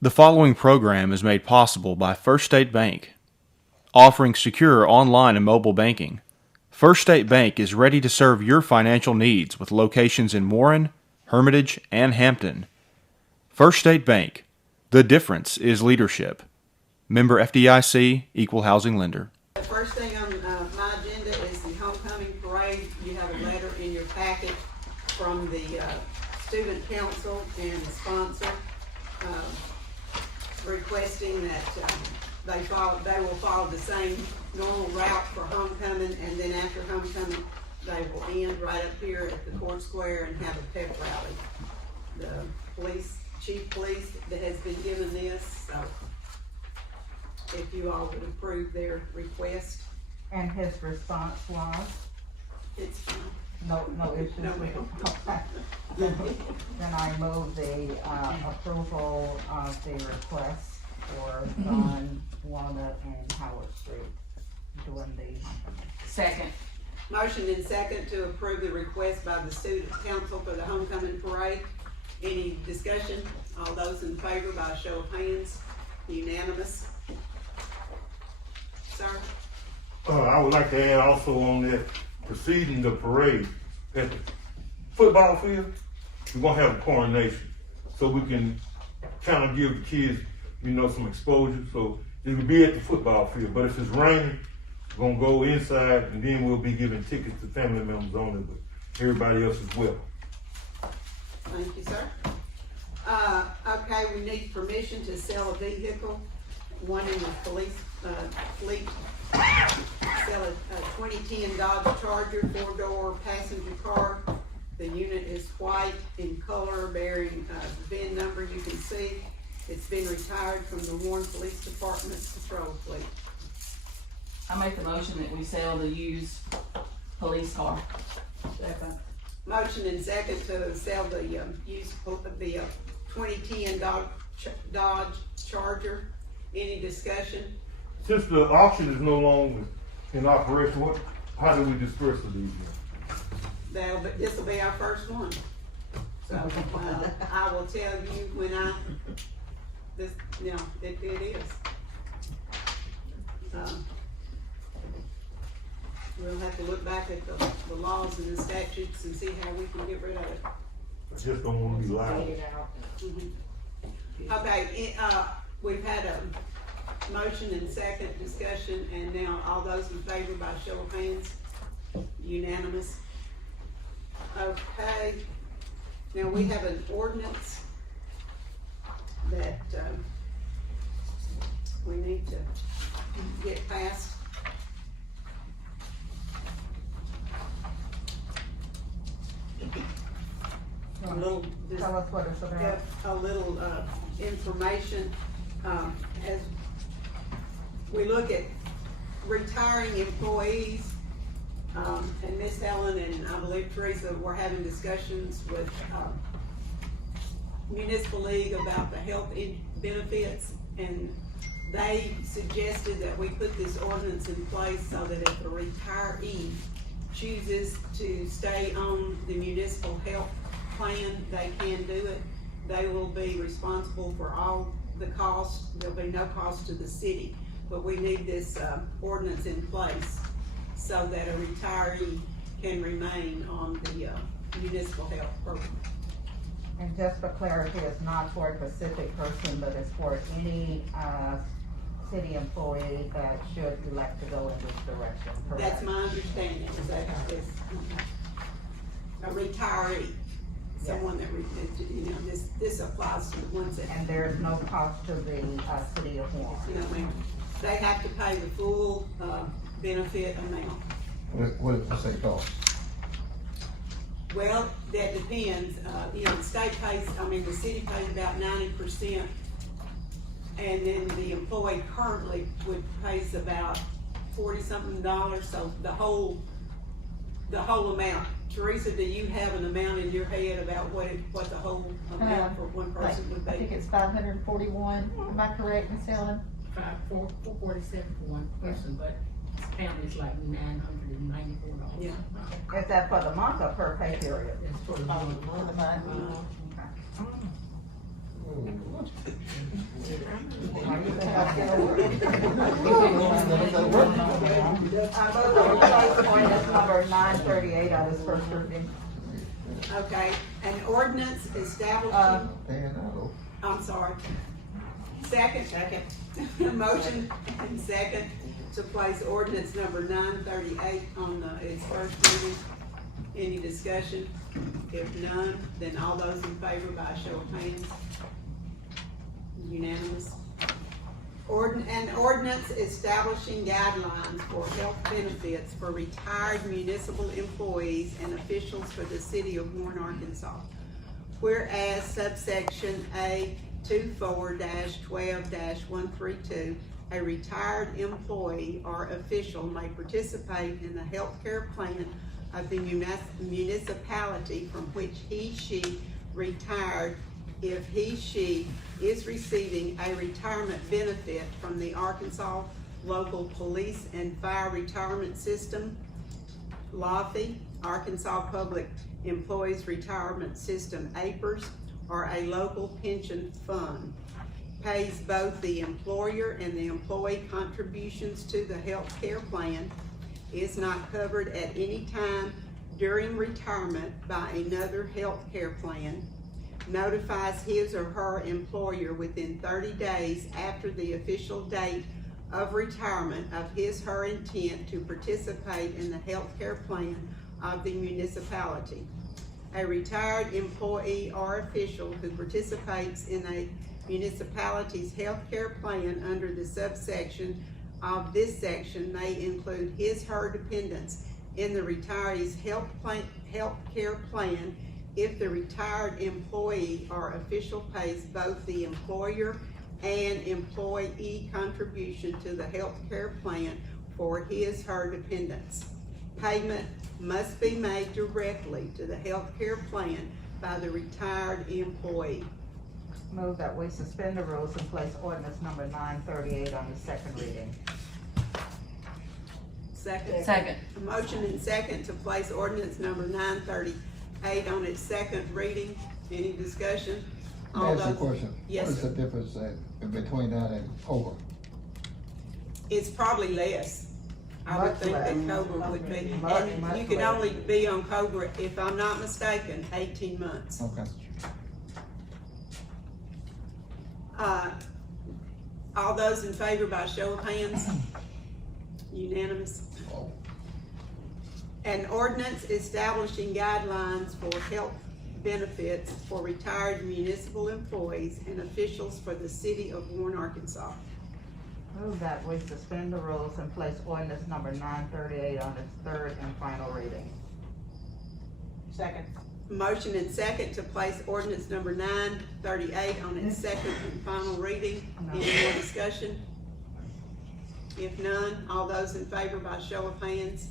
The following program is made possible by First State Bank, offering secure online and mobile banking. First State Bank is ready to serve your financial needs with locations in Warren, Hermitage, and Hampton. First State Bank. The difference is leadership. Member FDIC, Equal Housing Lender. The first thing on my agenda is the homecoming parade. You have a letter in your packet from the student council and the sponsor requesting that they will follow the same normal route for homecoming, and then after homecoming they will end right up here at the court square and have a pep rally. The chief police that has been given this, so if you all would approve their request. And his response was? It's fine. No issues? No, ma'am. Okay. Then I move the approval of the request for John, Walnut, and Howard Street doing the. Second. Motion and second to approve the request by the student council for the homecoming parade. Any discussion? All those in favor by a show of hands? Unanimous. Sir? I would like to add also on that, preceding the parade, at the football field, we're gonna have a coronation, so we can kind of give the kids, some exposure. So it will be at the football field, but if it's raining, we're gonna go inside, and then we'll be giving tickets to family members only, but everybody else as well. Thank you, sir. Okay, we need permission to sell a vehicle, one in the police fleet. Sell a 2010 Dodge Charger 4-door passenger car. The unit is white in color, bearing the VIN number you can see. It's been retired from the Warren Police Department's patrol fleet. I make the motion that we sell the used police car. Second. Motion and second to sell the used the 2010 Dodge Charger. Any discussion? Since the auction is no longer in operation, how do we disperse of these? This will be our first one. So I will tell you when it is. We'll have to look back at the laws and the statutes and see how we can get rid of it. I just don't want to be loud. Mm-hmm. Okay, we've had a motion and second discussion, and now all those in favor by show of hands, unanimous. Okay, now we have an ordinance that we need to get passed. Tell us what it's about. A little information as we look at retiring employees, and Miss Helen and I believe Teresa were having discussions with Municipal League about the health benefits, and they suggested that we put this ordinance in place so that if a retiree chooses to stay on the municipal health plan, they can do it. They will be responsible for all the costs. There'll be no cost to the city, but we need this ordinance in place so that a retiree can remain on the municipal health program. And just for clarity, it's not for a specific person, but it's for any city employee that should elect to go in this direction. Correct? That's my understanding, is that it's a retiree. Someone that, this applies to the ones that. And there is no cost to the city of Warren. They have to pay the full benefit amount. What does it cost? Well, that depends. The state pays, the city pays about 90%, and then the employee currently pays about $40-something, so the whole amount. Teresa, do you have an amount in your head about what the whole amount for one person would be? I think it's 541. Am I correct, Ms. Helen? 447 for one person, but family's like $994. Yeah. Is that for the month or per pay period? It's for the month. For the month. Okay. to place ordinance number 938 on its first reading. Okay, an ordinance establishing, I'm sorry. Second. Motion and second to place ordinance number 938 on its first reading. Any discussion? If none, then all those in favor by a show of hands. Unanimous. An ordinance establishing guidelines for health benefits for retired municipal employees and officials for the city of Warren, Arkansas. Whereas subsection A 24-12-132, a retired employee or official may participate in the health care plan of the municipality from which he/she retired if he/she is receiving a retirement benefit from the Arkansas Local Police and Fire Retirement System, LAFI, Arkansas Public Employees Retirement System, APERS, or a local pension fund, pays both the employer and the employee contributions to the health care plan, is not covered at any time during retirement by another health care plan, notifies his or her employer within 30 days after the official date of retirement of his/her intent to participate in the health care plan of the municipality. A retired employee or official who participates in a municipality's health care plan under the subsection of this section may include his/her dependents in the retiree's health care plan if the retired employee or official pays both the employer and employee contribution to the health care plan for his/her dependents. Payment must be made directly to the health care plan by the retired employee. Move that we suspend the rules and place ordinance number 938 on its second reading. Second. A motion and second to place ordinance number 938 on its second reading. Any discussion? All That's a those- question. Yes, What is sir. the difference between that and Cobra? It's probably less. I would Much think that less. Cobra would be, Much and you less. can only be on Cobra, if I'm not mistaken, 18 months. Okay. All those in favor by show of hands? Unanimous. Oh. An ordinance establishing guidelines for health benefits for retired municipal employees and officials for the city of Warren, Arkansas. Move that we suspend the rules and place ordinance number 938 on its third and final reading. Second. Motion and second to place ordinance number 938 on its second and final reading. Any more discussion? If none, all those in favor by show of hands?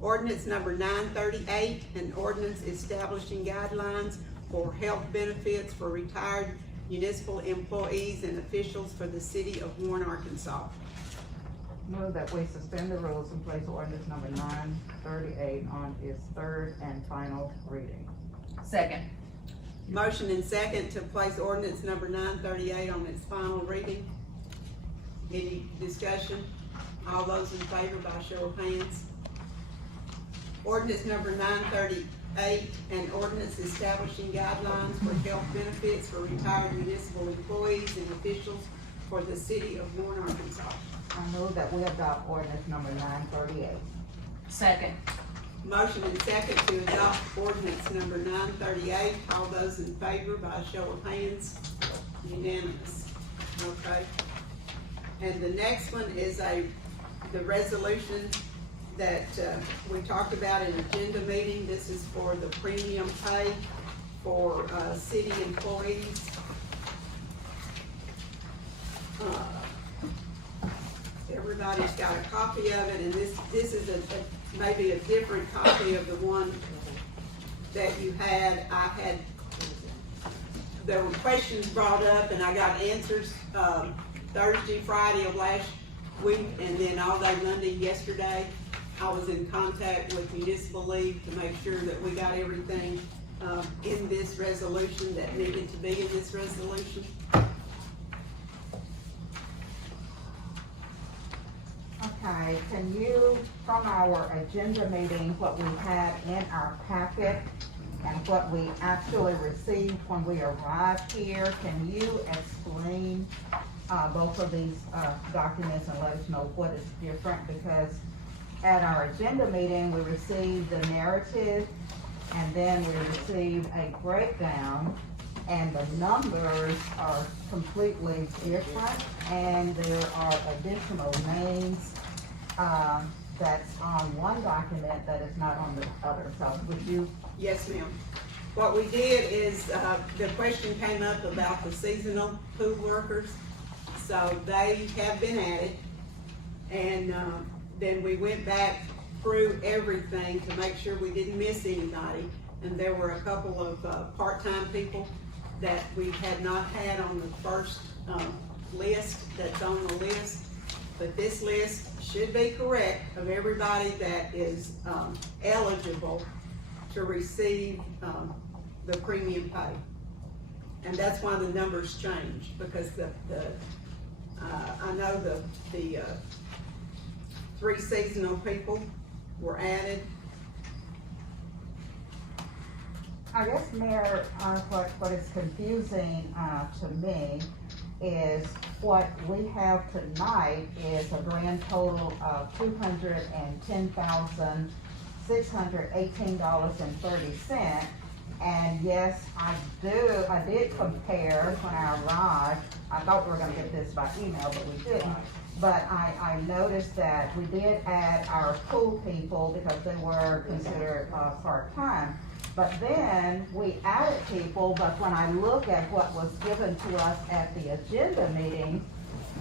Ordinance number 938, an ordinance establishing guidelines for health benefits for retired municipal employees and officials for the city of Warren, Arkansas. Move that we suspend the rules and place ordinance number 938 on its third and final reading. Second. Motion and second to place ordinance number 938 on its final reading. Any discussion? All those in favor by show of hands? Ordinance number 938, an ordinance establishing guidelines for health benefits for retired municipal employees and officials for the city of Warren, Arkansas. I move that we adopt ordinance number 938. Second. Motion and second to adopt ordinance number 938. All those in favor by a show of hands? Unanimous. Okay. And the next one is the resolution that we talked about in agenda meeting. This is for the premium pay for city employees. Everybody's got a copy of it, and this is maybe a different copy of the one that you had. There were questions brought up, and I got answers Thursday, Friday of last week, and then all day Monday, yesterday. I was in contact with Municipal League to make sure that we got everything in this resolution that needed to be in this resolution. Okay, can you, from our agenda meeting, what we had in our packet and what we actually received when we arrived here, can you explain, both of these, documents and let us know what is different? Because at our agenda meeting, we received the narrative and then we received a breakdown, and the numbers are completely different, and there are additional names that's on one document that is not on the other. So would you? Yes, ma'am. What we did is, the question came up about the seasonal pool workers, so they have been added. And, then we went back through everything to make sure we didn't miss anybody. And there were a couple of, part-time people that we had not had on the first, list that's on the list. But this list should be correct of everybody that is, eligible to receive, the premium pay. And that's why the numbers changed, because I know the 3 seasonal people were added. I guess, Mayor, what is confusing, to me is what we have tonight is a grand total of $210,618.30. And yes, I did compare when I arrived. I thought we were gonna get this by email, but we didn't. But I noticed that we did add our pool people because they were considered, part-time. But then we added people, but when I look at what was given to us at the agenda meeting,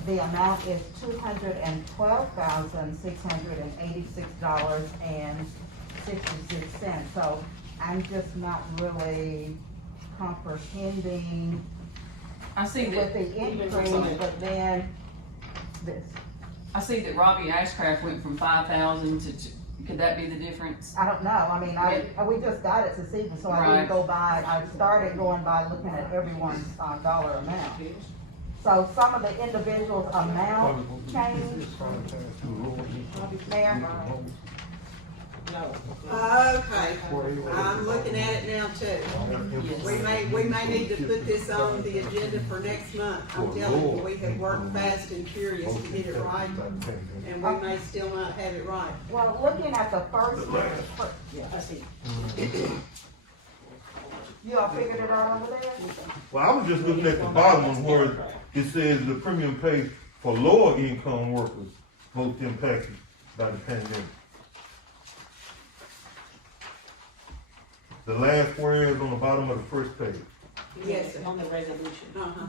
the amount is $212,686.66. So I'm just not really comprehending I see with that, the increase, but then this. I see that Robbie Ashcraft went from 5,000 to, could that be the difference? I don't know, I mean, we just got it this evening, so I Right. didn't go by, I started going by looking at everyone's, dollar amount. So some of the individuals' amount changed, Mayor? Okay, I'm looking at it now too. We may need to put this on the agenda for next month. I'm telling you, we have worked fast and furious to get it right, and we may still not have it right. Well, looking at the first, you all figured it out over there? Well, I was just looking at the bottom one where it says the premium pay for lower income workers most impacted by the pandemic. The last word on the bottom of the first page. Yes, sir. On the resolution. Uh-huh.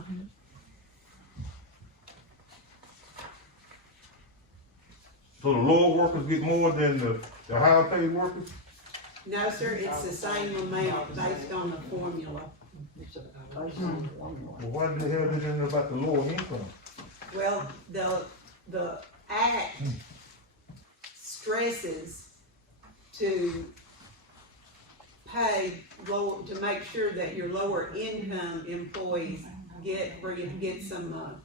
So the lower workers get more than the higher paid workers? No, sir, it's the same amount based on the formula. Well, why the hell did it about the lower income? Well, the act stresses to pay low, to make sure that your lower income employees get some,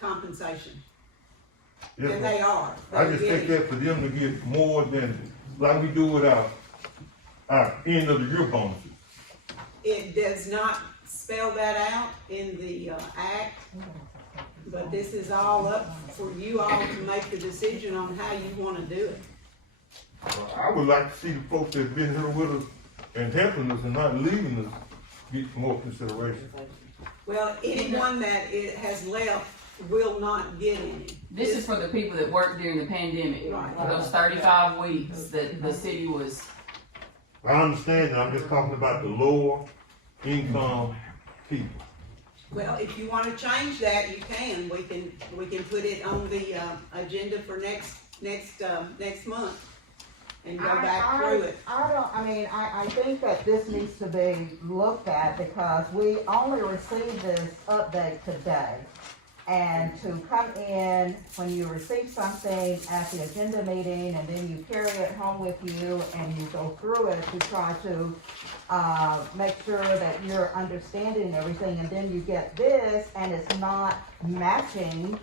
compensation. Yeah, And they are. I just They're think getting- that for them to get more than, like we do with our end of the year bonuses. It does not spell that out in the, act, but this is all up for you all to make the decision on how you wanna do it. I would like to see the folks that've been here with us and helping us and not leaving us get more consideration. Well, anyone that has left will not get any. This is for the people that worked during the pandemic, Right. for those 35 weeks that the city was, I understand that, I'm just talking about the lower income people. Well, if you wanna change that, you can. We can put it on the, agenda for next month and go back through it. I think that this needs to be looked at because we only received this update today. And to come in, when you receive something at the agenda meeting and then you carry it home with you and you go through it to try to, make sure that you're understanding everything, and then you get this and it's not matching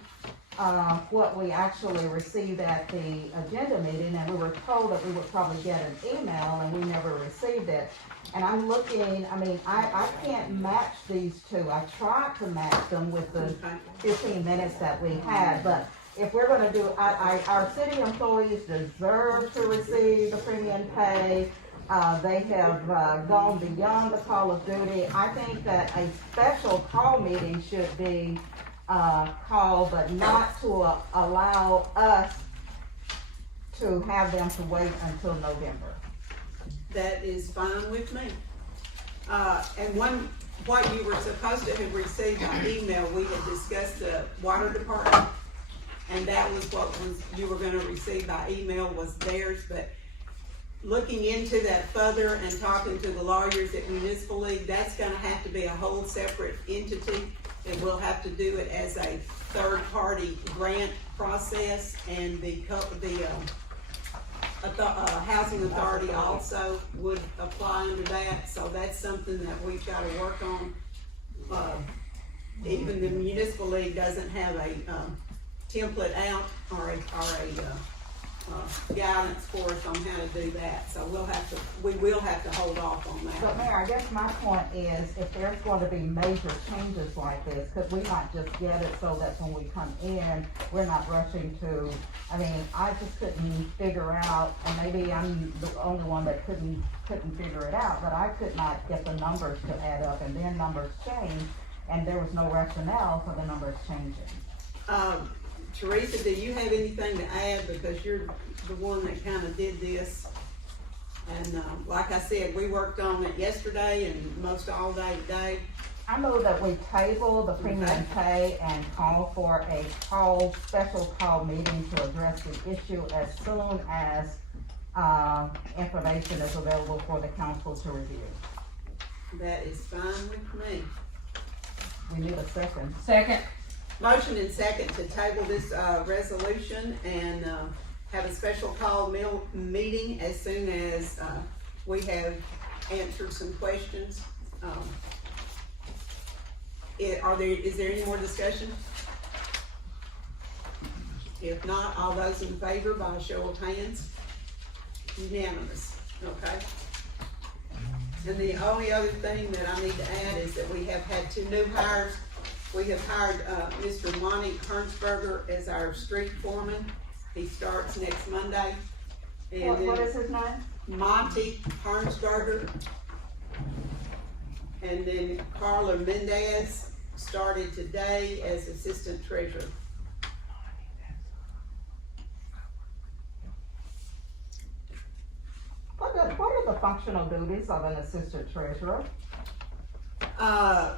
what we actually received at the agenda meeting, and we were told that we would probably get an email, and we never received it. And I'm looking, I mean, I can't match these two. I tried to match them with the 15 minutes that we had, but if we're gonna do, our city employees deserve to receive the premium pay. They have gone beyond the call of duty. I think that a special call meeting should be called, but not to allow us to have them to wait until November. That is fine with me. And what you were supposed to have received by email, we had discussed the water department, and that was what you were gonna receive by email was theirs, but looking into that further and talking to the lawyers at Municipal League, that's gonna have to be a whole separate entity, and we'll have to do it as a third-party grant process, and the housing authority also would apply under that, so that's something that we've gotta work on. Even the Municipal League doesn't have a template out or a guidance for us on how to do that, so we will have to hold off on But that. Mayor, I guess my point is, if there's going to be major changes like this, could we not just get it so that when we come in, we're not rushing to, I mean, I just couldn't figure out, and maybe I'm the only one that couldn't figure it out, but I could not get the numbers to add up, and then numbers change, and there was no rationale for the numbers changing. Teresa, do you have anything to add, because you're the one that kinda did this? And, like I said, we worked on it yesterday and most all day today. I move that we table the premium pay and call for a special call meeting to address the issue as soon as, information is available for the council to review. That is fine with me. We need a second. Second. Motion and second to table this, resolution and, have a special call meeting as soon as, we have answered some questions. Is there any more discussion? If not, all those in favor by a show of hands? Unanimous, okay? And the only other thing that I need to add is that we have had 2 new hires. We have hired, Mr. Monty Hernsberger as our street foreman. He starts next Monday. And What then is his name? Monty Hernsberger. And then Carla Mendez started today as assistant treasurer. What are the functional duties of an assistant treasurer? I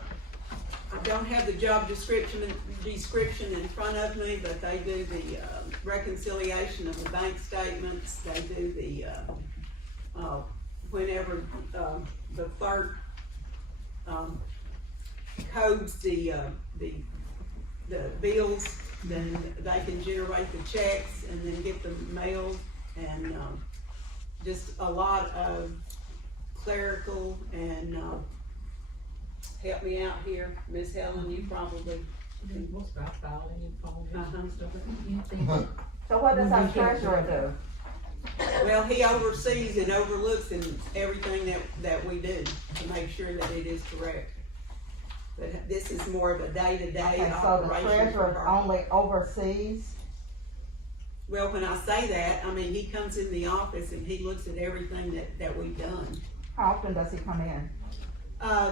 don't have the job description in front of me, but they do the, reconciliation of the bank statements, they do the, whenever, the clerk, codes the bills, then they can generate the checks and then get them mailed, and, just a lot of clerical and, help me out here, Miss Helen, you probably. Most about filing and phone Uh-huh. and stuff like that. So what does our treasurer do? Well, he oversees and overlooks in everything that we do to make sure that it is correct. But this is more of a day-to-day Okay, so the operation. treasurer only oversees? Well, when I say that, I mean, he comes in the office and he looks at everything that we've done. How often does he come in?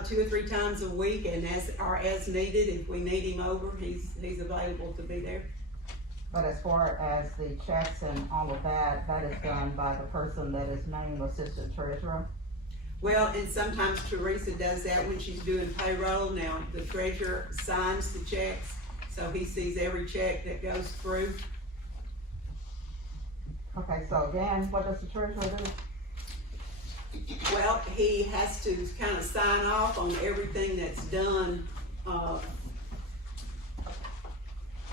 2 or 3 times a week, and as needed, if we need him over, he's available to be there. But as far as the checks and all of that, that is done by the person that is named assistant treasurer? Well, and sometimes Teresa does that when she's doing payroll. Now, the treasurer signs the checks, so he sees every check that goes through. Okay, so again, what does the treasurer do? Well, he has to kind of sign off on everything that's done,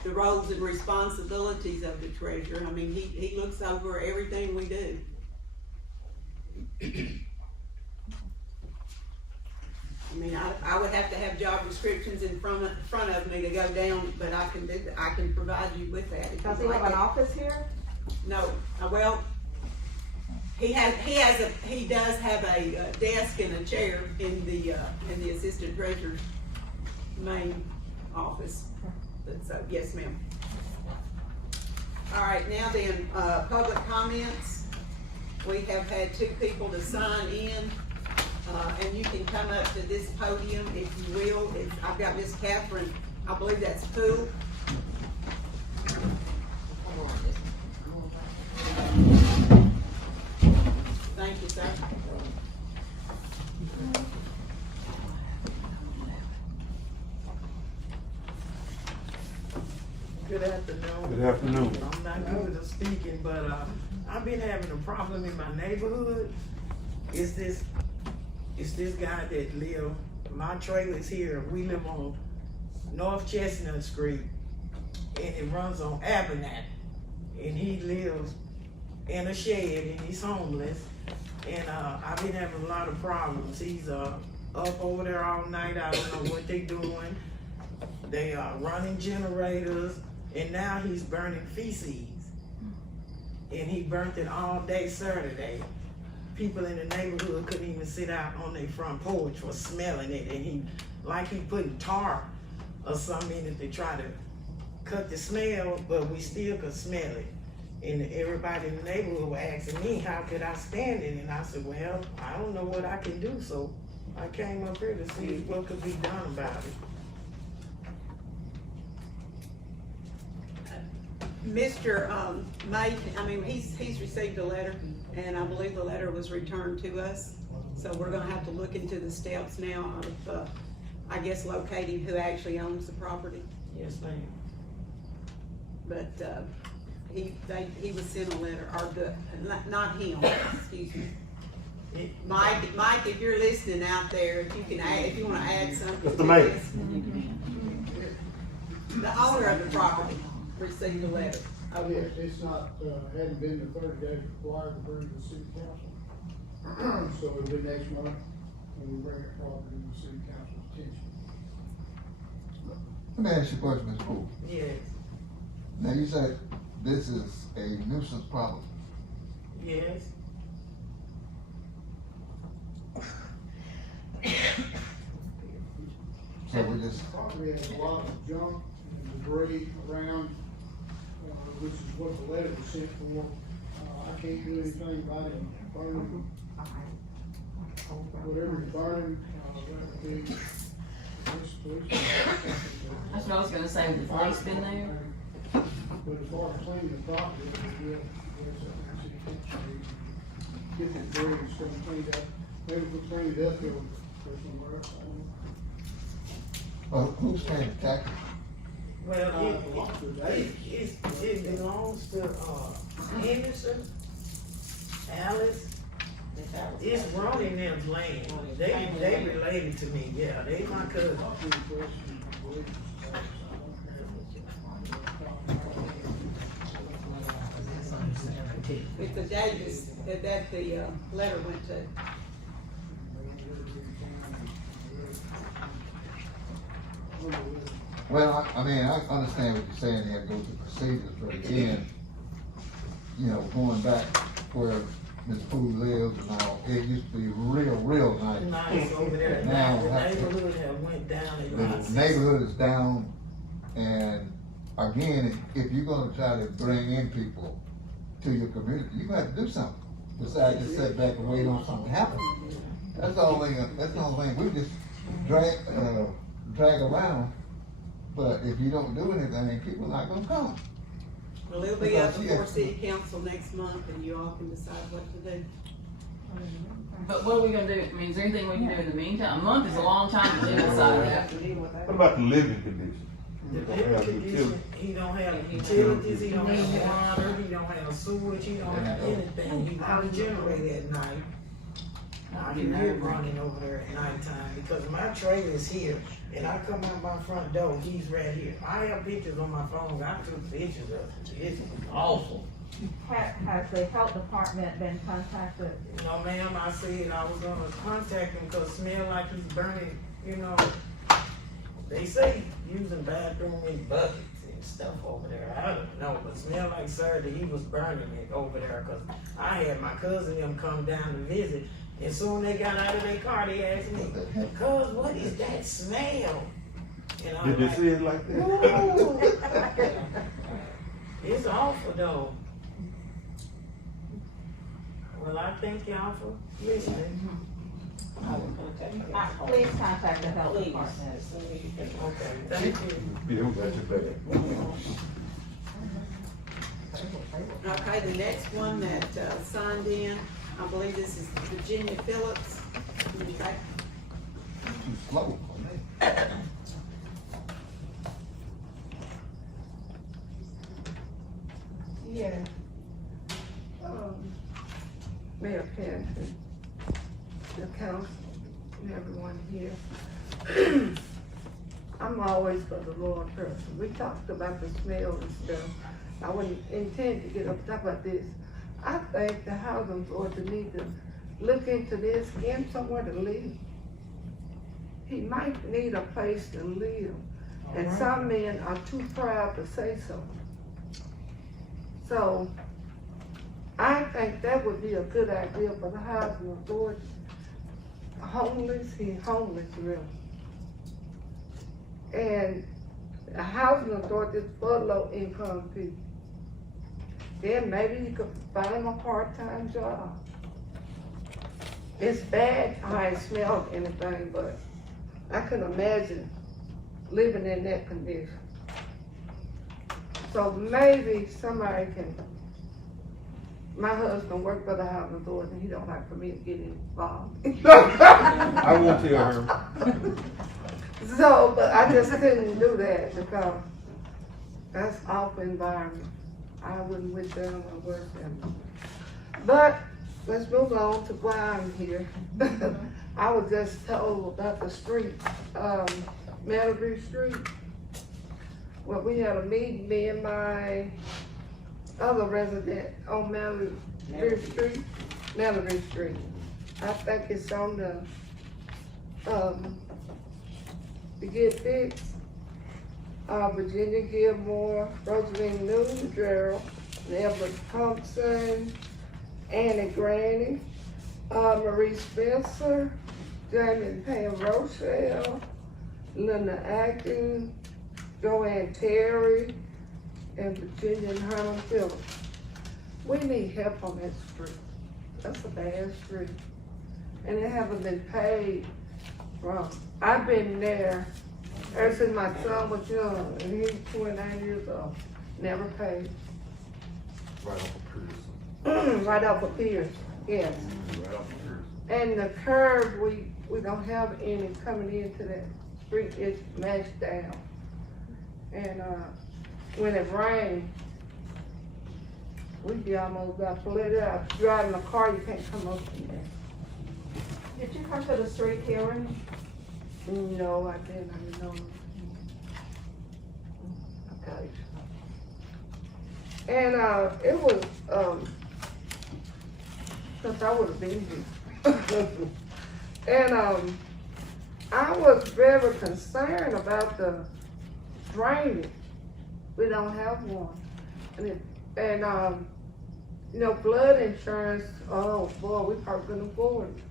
the roles and responsibilities of the treasurer. I mean, he looks over everything we do. I mean, I would have to have job descriptions in front of me to go down, but I can provide you with that. if Does you'd he have like an it. office here? No, well, he does have a desk and a chair in the assistant treasurer's main office. But so, yes, ma'am. All right, now then, public comments. We have had 2 people to sign in, and you can come up to this podium if you will. I've got Miss Catherine, I believe that's Poole. Thank you, sir. Good afternoon. Good afternoon. I'm not good at speaking, but I've been having a problem in my neighborhood. It's this guy that live. My trailer's here. We live on North Chestnut Street, and it runs on Abernathy. And he lives in a shed, and he's homeless. And I've been having a lot of problems. He's up over there all night. I don't know what they doing. They are running generators. And now he's burning feces. And he burnt it all day Saturday. People in the neighborhood couldn't even sit out on their front porch for smelling it. And he putting tar or something in it to try to cut the smell, but we still could smell it. And everybody in the neighborhood was asking me, how could I stand it? And I said, well, I don't know what I can do. So I came up here to see what could be done about it. Mr. May, he's received a letter, and I believe the letter was returned to us. So we're gonna have to look into the steps now of, I guess, locating who actually owns the property. Yes, ma'am. But, he was sent a letter, or not him, excuse me. Mike, if you're listening out there, if you wanna add something. Mr. Mayor. The owner of the property received a letter. Yes, it's not, hadn't been the 30 days required to bring to the city council. So it'll be next month when we bring the property to the city council's attention. Let me ask you a question, Ms. Poole. Yes, Now, you said this is a nuisance problem. yes. So we just, The property has a lot of junk and debris around, which is what the letter was sent for. I can't do anything about it burning. Whatever it's burning, that would be. That's what I was gonna say, the police been there? But as far as cleaning the property, we'll get the debris and stuff cleaned up. Maybe if we clean it up, it'll go somewhere else. who's paying the taxes? Well, it belongs to, Henderson, Alice. It's running them land. They related to me, yeah, they my cousin. It's the Davis that the letter went to. Well, I mean, I understand what you're saying, they have to go through procedures, but again, you know, going back where Ms. Poole lives and all, it used to be real nice. Nice over there. Now, The neighborhood have went down a lot. The neighborhood is down, and again, if you're gonna try to bring in people to your community, you have to do something, besides just sit back and wait on something to happen. That's the only thing, we just drag around, but if you don't do anything, people are not gonna come. Well, it'll be up before city council next month and you all can decide what to do. But what are we gonna do? I mean, is there anything we can do in the meantime? A month is a long time to live inside that. What about the living conditions? The living condition, he don't have utilities, he don't have water, he don't have sewage, he don't have anything. He got a generator at night. I can hear it running over there at nighttime because my trailer is here and I come out my front door, he's right here. I have pictures on my phone, I took pictures of it. It's awful. Has the health department been contacted? No, ma'am, I said I was gonna contact him, cause smell like he's burning, you know. They say using bathroom in buckets and stuff over there. I don't know, but smell like, sir, that he was burning it over there, cause I had my cousin them come down to visit. And soon they got out of their car, they asked me, cuz, what is that smell? And I'm Did they like, say it like that? "Ooh." It's awful though. Well, I thank y'all for listening. Please contact the health department. Okay, thank you. Yeah, we got your back. Okay, the next one that signed in, I believe this is Virginia Phillips. Okay. Too slow for me. Yeah. Mayor Patterson, the council, and everyone here. I'm always for the Lord person. We talked about the smell and stuff. I wouldn't intend to get upset about this. I think the housing authority need to look into this, give him somewhere to live. He might need a place to live, and some men are too proud to say so. So, I think that would be a good idea for the housing authority. Homeless, he's homeless really. And the housing authority is for low income people. Then maybe you could find him a part-time job. It's bad how it smells anything, but I can imagine living in that condition. So maybe somebody can, my husband worked for the housing authority, and he don't like for me to get involved. I won't tell her. So, but I just couldn't do that because that's awful environment. I wouldn't wish that on my worst enemy. But let's move on to why I'm here. I was just told about the street, Melody Street. Well, we had a meeting, me and my other resident on Melody Street. Melody Street. I think it's on the, to get fixed. Virginia Gilmore, Rosaline Newton, Gerald, Evelyn Thompson, Annie Granny, Marie Spencer, Jamie Pam Rochelle, Linda Atkins, Joanne Terry, and Virginia and Herman Phillips. We need help on that street. That's a bad street. And it haven't been paid from. I've been there ever since my son was young, and he's 29 years old. Never paid. Right off of Pearson. Right off of Pierce, yes. Right off of Pearson. And the curb, we don't have any coming into that street. It's mashed down. And when it rains, we be almost got flooded out. Driving a car, you can't come up in there. Did you come to the street hearing? No, I didn't. I didn't know. Okay. And it was, cause I would have been here. And I was very concerned about the drainage. We don't have one. And you know, flood insurance, oh boy, we probably couldn't afford it.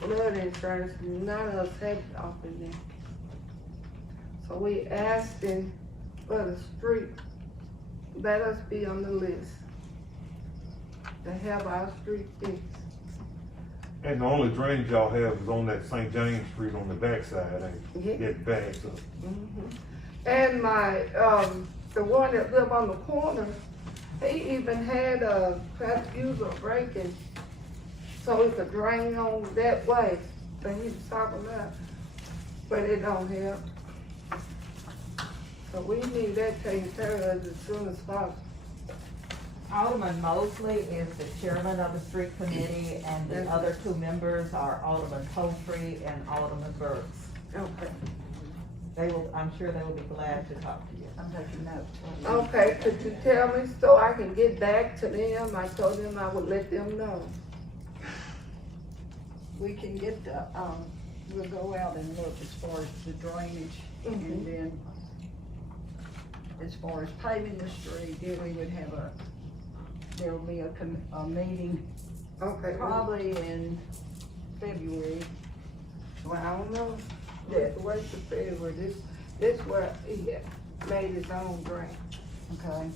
Flood insurance, none of us had it off in there. So we asked him for the street, let us be on the list to have our street fixed. And the only drainage y'all have is on that St. James Street on the backside, ain't Yeah. it? It backs up. And my, the one that lived on the corner, he even had a transfuser breaking so it could drain on that way. So he was talking about, but it don't help. So we need that taken care of as soon as possible. Alderman Mosley is the chairman of the street committee, and the other two members are Alderman Poultry and Alderman Burks. Okay. I'm sure they will be glad to talk to you. I'm taking notes. Okay, could you tell me so I can get back to them? I told them I would let them know. We can get the, we'll go out and look as far as the drainage, and then as far as paving the street, then we would have there'll be a meeting Okay, probably in February. well, I don't know. That's the way to February. This where he had made his own drain. Okay.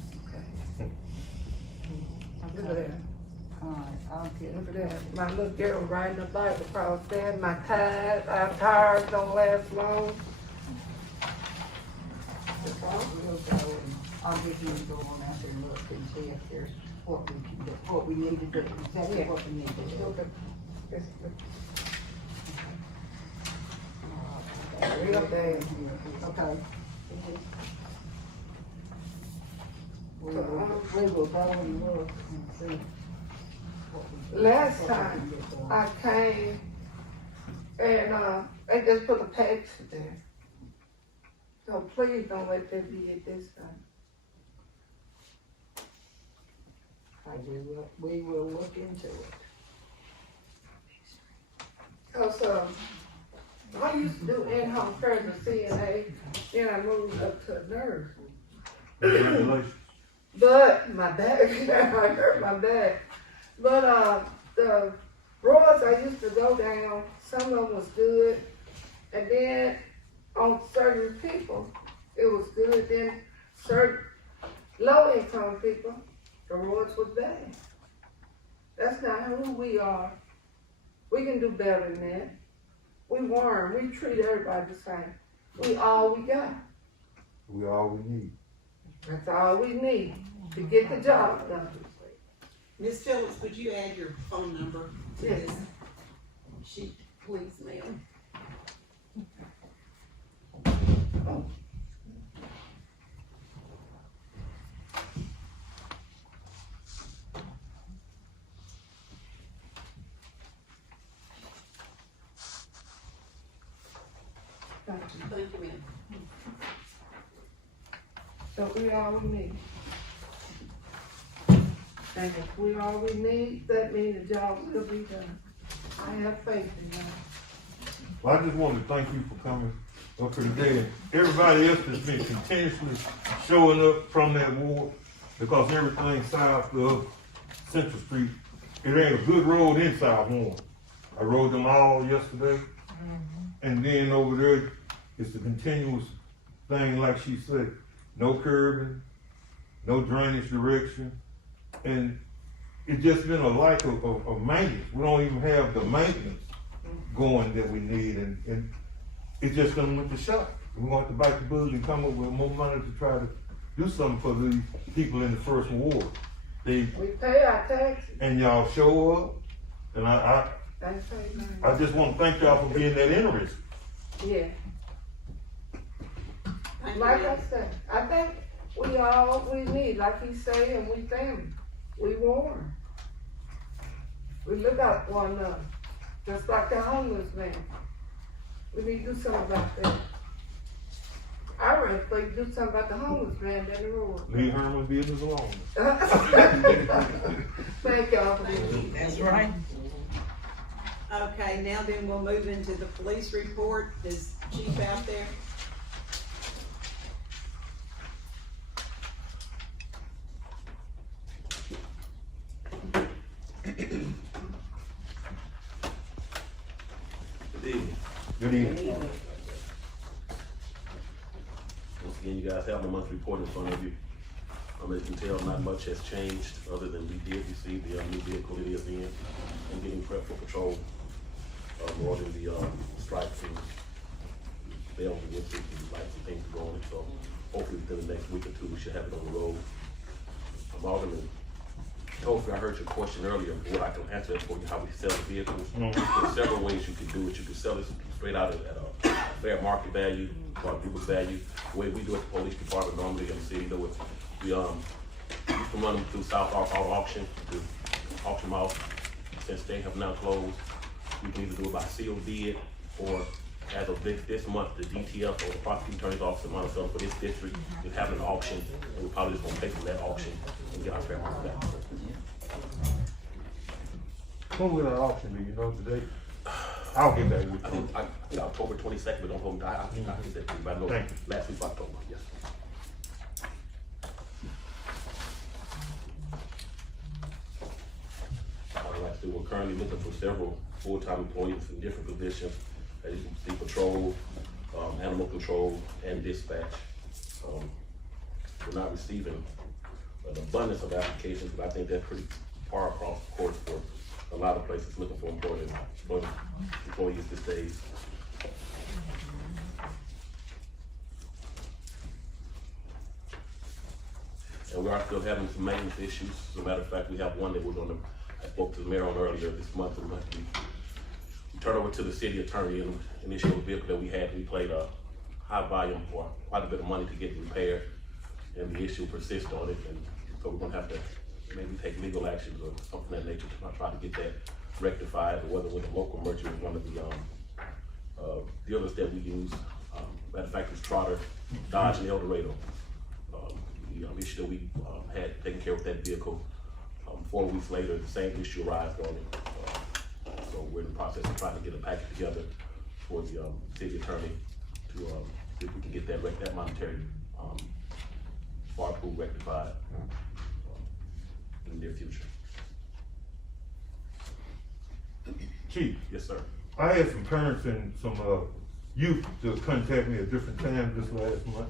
Look at that. Alright, I'll get Look at that. My little girl riding a bike across there. My tires, our tires don't last long. We'll go and I'll give you a go on out there and look and see if there's what we can do, what we need to do, exactly what we need to do. Look at this. Real bad. Okay. We will go and look and see. Last time I came and they just put a patch there. So please don't let that be it this time. We will look into it. Cause I used to do in-home care as a CNA, then I moved up to a nurse. Congratulations. But my back, I hurt my back. But the roads I used to go down, some of them was good. And then on certain people, it was good. Then certain low income people, the roads was bad. That's not who we are. We can do better than that. We weren't. We treat everybody the same. We all we got. We all we need. That's all we need to get the job done. Ms. Phillips, would you add your phone number to Yes. this sheet, please, ma'am? Thank you, ma'am. So we all we need. And if we all we need, that means the job will be done. I have faith in that. Well, I just wanted to thank you for coming up here today. And everybody else that's been continuously showing up from that ward, because everything south of Central Street, it ain't a good road in South Warren. I rode them all yesterday. And then over there, it's the continuous thing, like she said, no curbing, no drainage direction. And it's just been a lack of maintenance. We don't even have the maintenance going that we need, and it's just gonna went to shot. We're gonna have to bite the bullet and come up with more money to try to do something for these people in the first ward. We pay our taxes. And y'all show up, and I just want to thank y'all for being that interested. Yeah. Thank you, Like ma'am. I said, I think we all we need, like he said, and we family. We warm. We look out for one another. Just like the homeless man. We need to do something about that. I rather think do something about the homeless man than the road. Leave Herman business alone. Thank y'all for this. That's right. Okay, now then we'll move into the police report. Is Chief out there? Good evening. Once again, you guys have the monthly report in front of you. As you can tell, not much has changed other than we did receive the new vehicle it is in and getting prepped for patrol. More than the stripes and bells and whistles and lights and things to go on it. So hopefully within the next week or two, we should have it on the road. Alderman Topher, I heard your question earlier, what I can answer for you, how we sell the vehicles. There's several ways you can do it. You can sell it straight out at a fair market value, or people's value. The way we do it, the police department normally in the city do it. We used to run them through South Auto Auction to auction them off. Since they have now closed, we can either do it by sealed bid or as of this month, the DTF, or the prosecuting attorney's office in Monticello for this district, is having an auction, and we're probably just gonna pay from that auction and get our fair market back. When will that auction be, you know, today? I'll get that with I you. think October 22nd, but don't hold me, I'll get that to you, but I know Thank you. last week, October, yes. All right, so we're currently looking for several full-time employees in different positions, as you can see, patrol, animal control, and dispatch. We're not receiving an abundance of applications, but I think that's pretty far across the course for a lot of places looking for employees these days. And we are still having some maintenance issues. As a matter of fact, we have one that we're gonna, I spoke to the mayor on earlier this month, and we turn over to the city attorney and initial vehicle that we had. We played a high volume for quite a bit of money to get repaired, and the issue persists on it. And so we're gonna have to maybe take legal actions or something of that nature to try to get that rectified, or whether with a local merchant is one of the dealers that we use. Matter of fact, it's Trotter, Dodge, and El Dorado. The issue that we had taken care of that vehicle, 4 weeks later, the same issue arose on it. So we're in the process of trying to get a package together for the city attorney to see if we can get that monetary bar pool rectified in the near future. Chief, Yes, sir. I had some parents and some youth just contact me at different times this last month.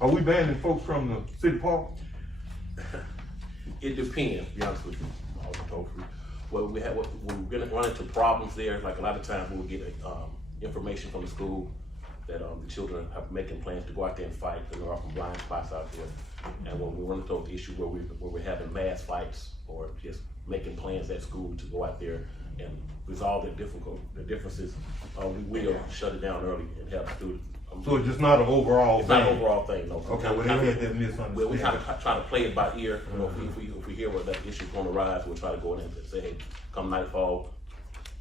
Are we banning folks from the city park? It depends, to be honest with you. Well, when we're gonna run into problems there, like a lot of times when we get information from the school that the children are making plans to go out there and fight, and there are some blind spots out there. And when we run into those issues where we're having mass fights or just making plans at school to go out there and resolve the differences, we will shut it down early and have the students. So it's just not an overall It's thing? not an overall thing, no. Okay, well, they had that misunderstanding. Well, we kind of try to play it by ear. You know, if we hear where that issue's gonna arise, we'll try to go in and say, hey, come nightfall,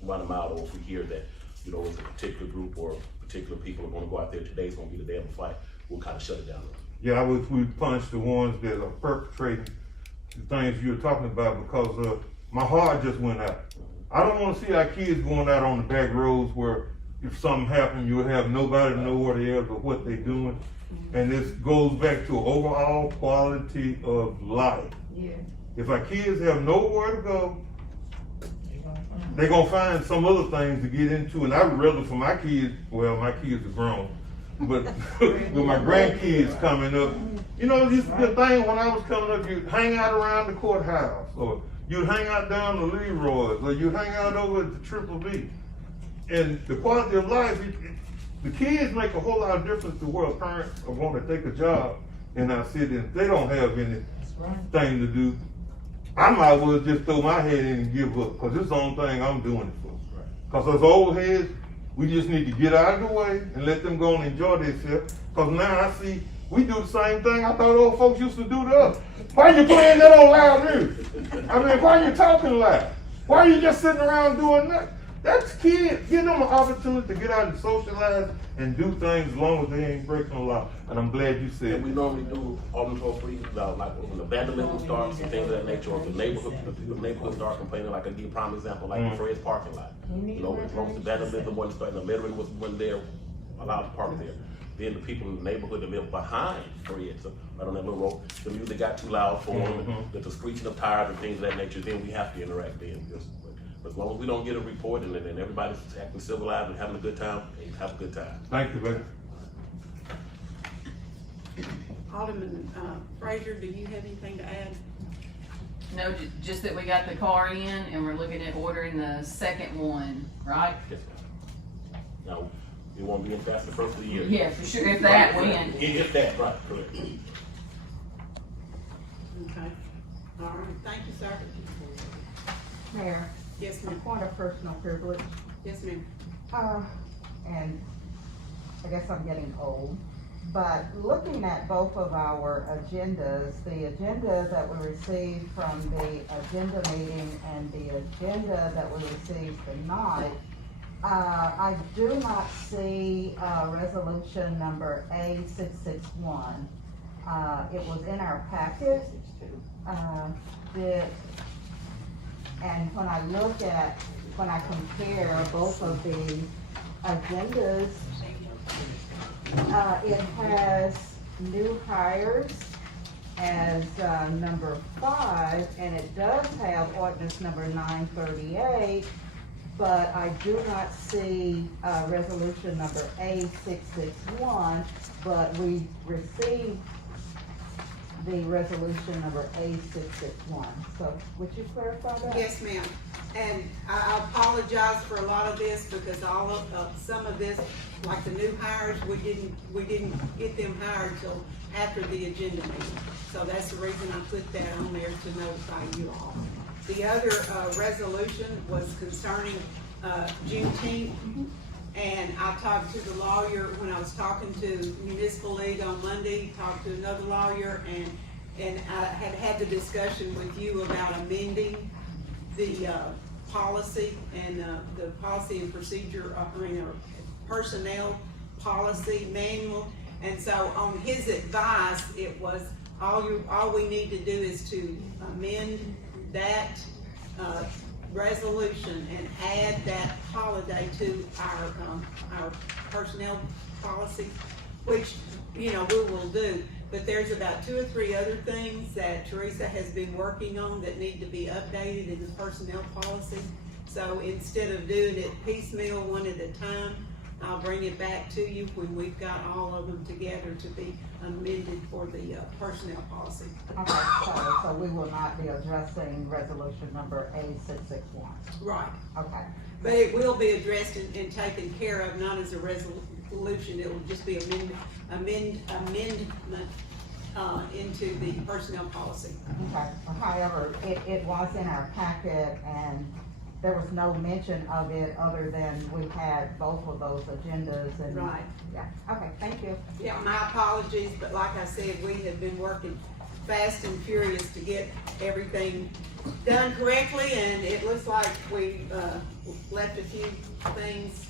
run them out. Or if we hear that, you know, it's a particular group or particular people are gonna go out there, today's gonna be the day of the fight, we'll kind of shut it down. Yeah, we punished the ones that are perpetrating the things you're talking about, because my heart just went out. I don't wanna see our kids going out on the back roads where if something happened, you would have nobody to know where they are or what they're doing. And this goes back to overall quality of life. Yeah. If our kids have nowhere to go, they're gonna find some other things to get into. And I'd rather for my kids, well, my kids are grown, but with my grandkids coming up, you know, this is the thing when I was coming up, you'd hang out around the courthouse, or you'd hang out down the Leroy's, or you'd hang out over at the Triple B. And the quality of life, the kids make a whole lot of difference to where parents are going to take a job in our city. And if they don't have anything to do, I might as well just throw my head in and give up, because this is the only thing I'm doing it for. Because as old heads, we just need to get out of the way and let them go and enjoy themselves. Because now I see we do the same thing I thought old folks used to do to us. Why you playing that on loud music? I mean, why you talking loud? Why you just sitting around doing nothing? That's kids. Give them an opportunity to get out and socialize and do things as long as they ain't breaking the law. And I'm glad you said And we normally do Alderman Toll-Free, like when the vandalism starts and things of that nature, or if the neighborhood start complaining, like I give you a prime example, like the Fred's parking lot. You know, as long as the vandalism wasn't starting, the littering wasn't there, allowed to park there. Then the people in the neighborhood that live behind Fred's, right on that little road, the music got too loud for them, the screeching of tires and things of that nature, then we have to interact then. But as long as we don't get a report and everybody's acting civilized and having a good time, hey, have a good time. Thank you, baby. Alderman Frazier, do you have anything to add? No, just that we got the car in and we're looking at ordering the second one, right? Yes, ma'am. Now, it won't be in past the first of the year. Yeah, for sure, if that, Right, when. If that, right, correct. Okay. All right, thank you, sir. Mayor, Yes, a ma'am. point of personal privilege, Yes, ma'am. and I guess I'm getting old, but looking at both of our agendas, the agenda that we received from the agenda meeting and the agenda that we received tonight, I do not see, resolution number A661. It was in our packet, and when I compare both of the agendas, it has new hires as, number 5, and it does have ordinance number 938, but I do not see, resolution number A661, but we received the resolution number A661. So would you clarify that? Yes, ma'am. And I apologize for a lot of this because all of, some of this, like the new hires, we didn't get them hired till after the agenda meeting. So that's the reason I put that on there to notify you all. The other, resolution was concerning, Juneteenth. And I talked to the lawyer when I was talking to Municipal League on Monday, talked to another lawyer, and I had the discussion with you about amending the, policy and, the policy and procedure, personnel policy manual. And so on his advice, it was, all we need to do is to amend that, resolution and add that holiday to our personnel policy, which, you know, we will do. But there's about 2 or 3 other things that Teresa has been working on that need to be updated in the personnel policy. So instead of doing it piecemeal, one at a time, I'll bring it back to you when we've got all of them together to be amended for the personnel policy. Okay, so we will not be addressing resolution number A661. Right. Okay. But it will be addressed and taken care of, not as a resolution, it will just be amendment into the personnel policy. Okay. However, it was in our packet and there was no mention of it other than we had both of those agendas and. Right. Yeah, okay, thank you. Yeah, my apologies, but like I said, we have been working fast and furious to get everything done correctly, and it looks like we, left a few things,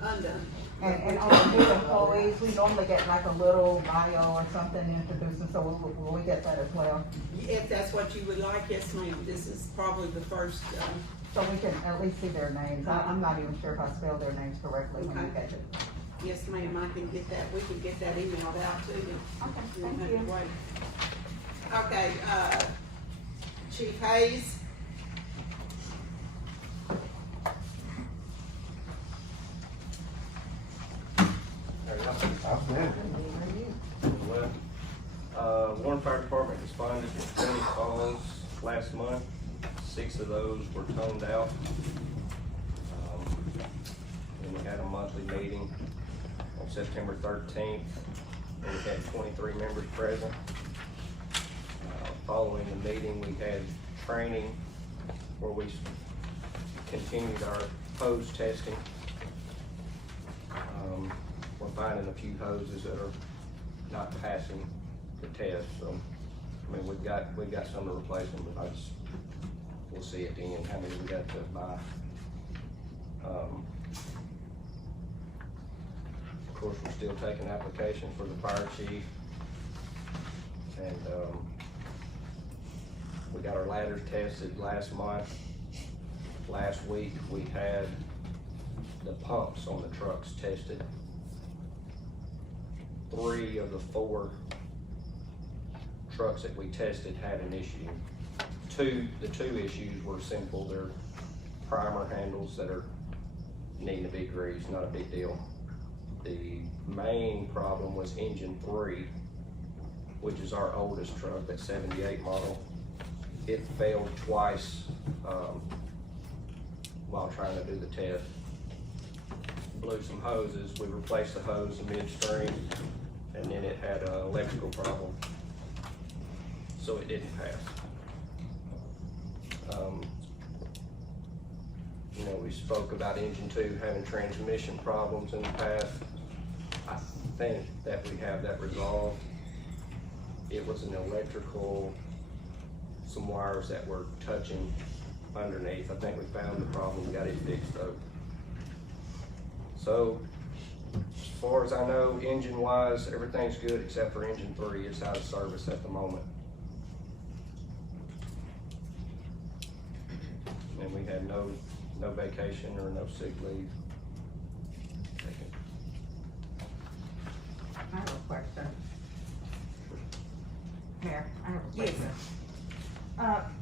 undone. And on the new employees, we normally get like a little bio or something introducing, so will we get that as well? If that's what you would like, yes ma'am, this is probably the first, So we can at least see their names. I'm not even sure if I spelled their names correctly when you Okay. get it. yes ma'am, I can get that, we can get that emailed out to you. Okay, You don't thank have to you. wait. Okay, Chief Hayes. Warren Fire Department responded to 20 calls last month. 6 of those were toned out. And we had a monthly meeting on September 13th. And we had 23 members present. Following the meeting, we had training where we continued our hose testing. We're finding a few hoses that are not passing the test, so, I mean, we've got some to replace them, but we'll see at the end how many we got to buy. Of course, we're still taking applications for the fire chief, and, we got our ladders tested last month. Last week, we had the pumps on the trucks tested. 3 of the 4 trucks that we tested had an issue. The two issues were simple. They're primer handles that are needing to be greased, not a big deal. The main problem was engine 3, which is our oldest truck, that 78 model. It failed twice while trying to do the test. Blew some hoses. We replaced the hose midstream, and then it had an electrical problem, so it didn't pass. You know, we spoke about engine 2 having transmission problems in the past. I think that we have that resolved. It was an electrical, some wires that were touching underneath. I think we found the problem, got it fixed though. So, as far as I know, engine-wise, everything's good except for engine 3. It's out of service at the moment. And we had no vacation or no sick leave taken. I have a question. Mayor, I have a Yes. question.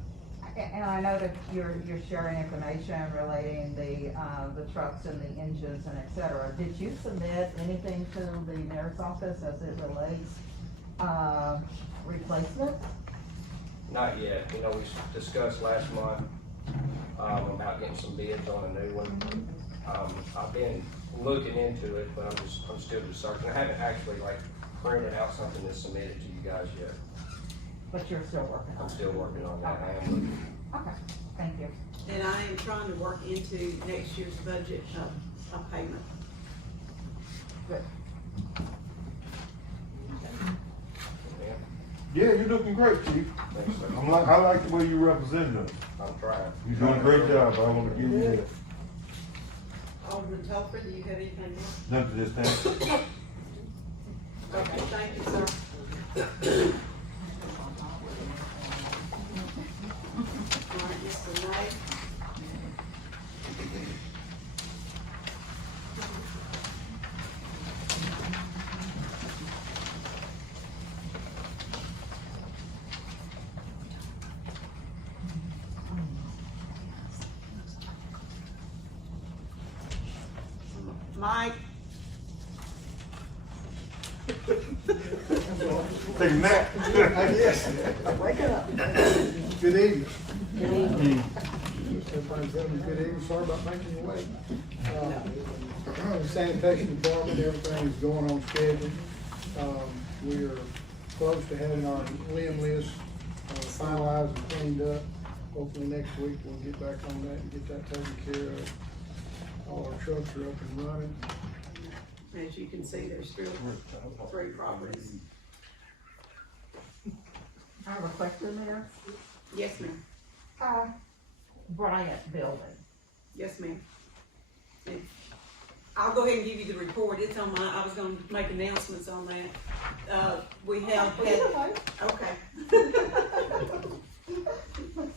And I know that you're sharing information relating the trucks and the engines and et cetera. Did you submit anything to the mayor's office as it relates, replacement? Not yet. You know, we discussed last month, about getting some bids on a new one. I've been looking into it, but I'm still just searching. I haven't actually like printed out something that's submitted to you guys yet. But you're still working on I'm it? still working on that. I am looking. Okay, thank you. And I am trying to work into next year's budget a payment. Good. Yeah, Yeah, you're looking great, Chief. thanks, sir. I like the way you represent us. I'm trying. You're doing a great job, I wanna give you that. Alderman Telford, do you have anything else? None to this time. Okay, thank you, sir. All right, Mr. Knight. Mike. Take a nap. Yes. Wake up. Good evening. Everybody's having a good evening. Sorry about making you wait. Sanitation department, everything is going on schedule. We are close to having our limb list finalized and cleaned up. Hopefully next week we'll get back on that and get that taken care of. All our trucks are up and running. As you can see, there's still 3 properties. I have a question there. Yes, ma'am. Bryant Building. Yes, ma'am. And I'll go ahead and give you the report. It's on I was gonna make announcements on that. We have had, okay.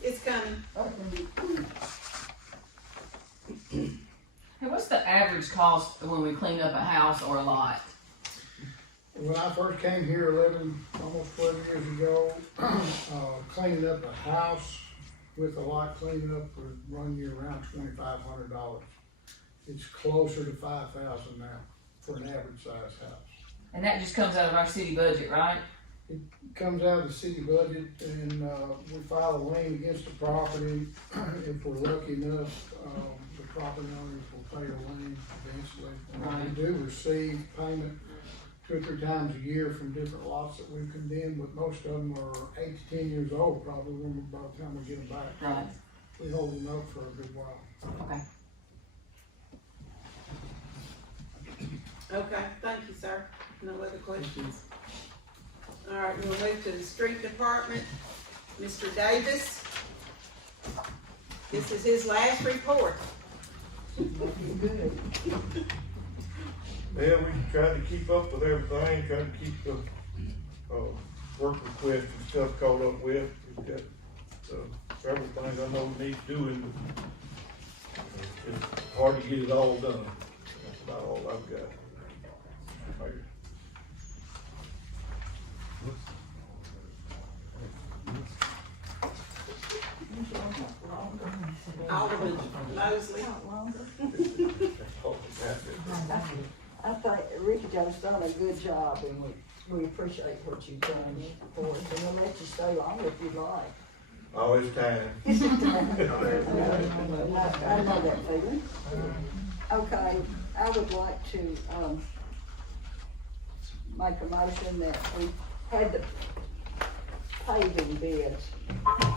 It's coming. Hey, what's the average cost when we clean up a house or a lot? When I first came here almost 12 years ago, cleaning up a house with a lot cleaning up would run you around $2,500. It's closer to $5,000 now for an average size house. And that just comes out of our city budget, right? It comes out of the city budget and, we file a lien against the property. If we're lucky enough, the property owners will pay a lien eventually. And we do receive payment 2 or 3 times a year from different lots that we've condemned, but most of them are 8 to 10 years old probably by the time we get them back. Right. We hold them up for a good while. Okay. Okay, thank you, sir. No other questions? All right, we'll move to the street department. Mr. Davis. This is his last report. Yeah, we tried to keep up with everything, tried to keep the, work requests and stuff caught up with. We've got, several things I know we need doing. It's hard to get it all done. That's about all I've got. Alderman Mosley. I think Ricky Joe's done a good job, and we appreciate what you've done for us, and we'll let you stay longer if you'd like. Oh, it's time. I know that feeling. Okay, I would like to, make a motion that we had the paving bids.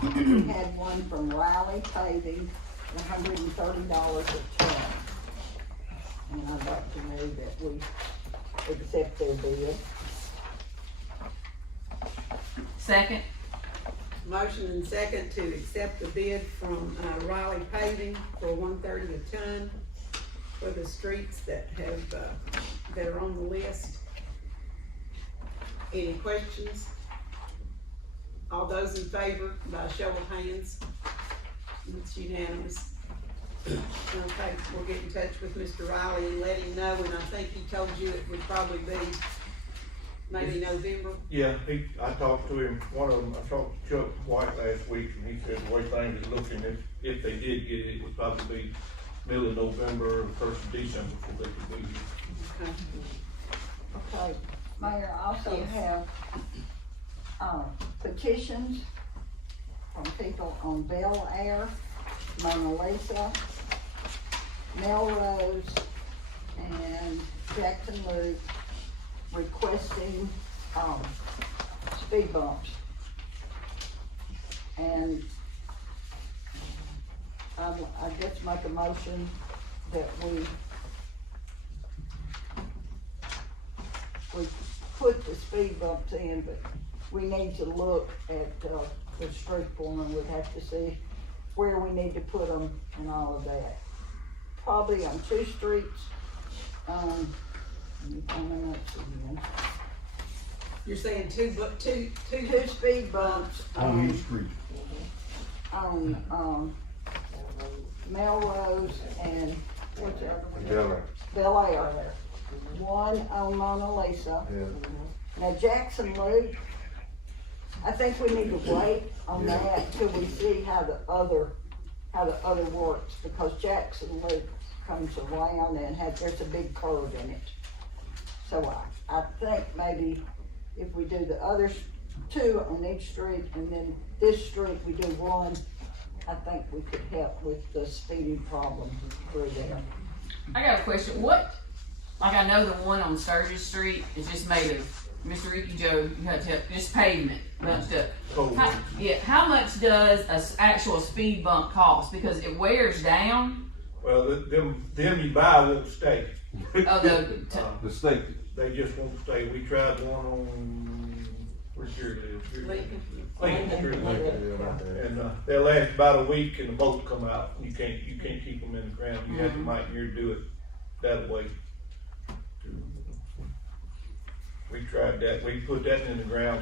We had one from Riley Paving, $130 a ton. And I'd like to move that we accept their bid. Second. Motion and second to accept the bid from Riley Paving for $130 a ton for the streets that have, that are on the list. Any questions? All those in favor by show of hands? It's unanimous. Okay, we'll get in touch with Mr. Riley and let him know, and I think he told you it would probably be maybe November. Yeah, I talked to him, one of them, I talked to Chuck White last week, and he said the way things are looking, if they did get it, it would probably be middle of November or first of December before they could be here. Okay. Okay, Mayor, I also Yes. have, petitions from people on Bel Air, Mona Lisa, Melrose, and Jackson Loop requesting, speed bumps. And I guess make a motion that we put the speed bumps in, but we need to look at, the street foreman would have to see where we need to put them and all of that. Probably on 2 streets, let me find my notes again. You're saying two speed bumps On each street. on, Melrose and, what's the other one? Bel Air. Bel Air. One on Mona Lisa. Yeah. Now Jackson Loop, I think we need to wait on Yeah. that till we see how the other works, because Jackson Loop comes around and there's a big curve in it. So I think maybe if we do the other 2 on each street and then this street we do 1, I think we could help with the speeding problem through there. I got a question. Like I know the one on Sturgis Street is just made of, Mr. Ricky Joe, you had to help, just pavement, bunched up. How much does an actual speed bump cost? Because it wears down. Well, them you buy won't stay. Oh, The state, they just won't stay. We tried one on, where's your, Lincoln. Lincoln Street. And, they'll last about a week and the bolt come out. You can't keep them in the ground. You have to might year do it that way. We tried that. We put that in the ground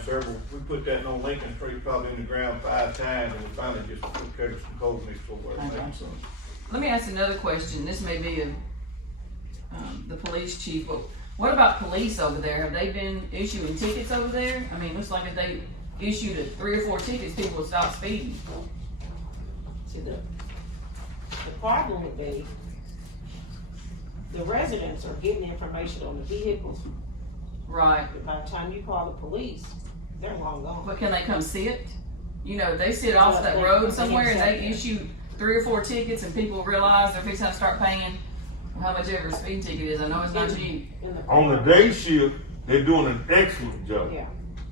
we put that on Lincoln Street probably in the ground 5 times, and we finally just put some cold mix over it. Let me ask another question. This may be the police chief, but what about police over there? Have they been issuing tickets over there? I mean, it looks like if they issued 3 or 4 tickets, people would stop speeding. See, the problem would be, the residents are getting information on the vehicles. Right. But by the time you call the police, they're long gone. But can they come sit? You know, they sit off that road somewhere and they issue 3 or 4 tickets and people realize they're fixing to start paying how much ever a speeding ticket is. I know it's not cheap. On the day shift, they're doing an excellent job. Yeah.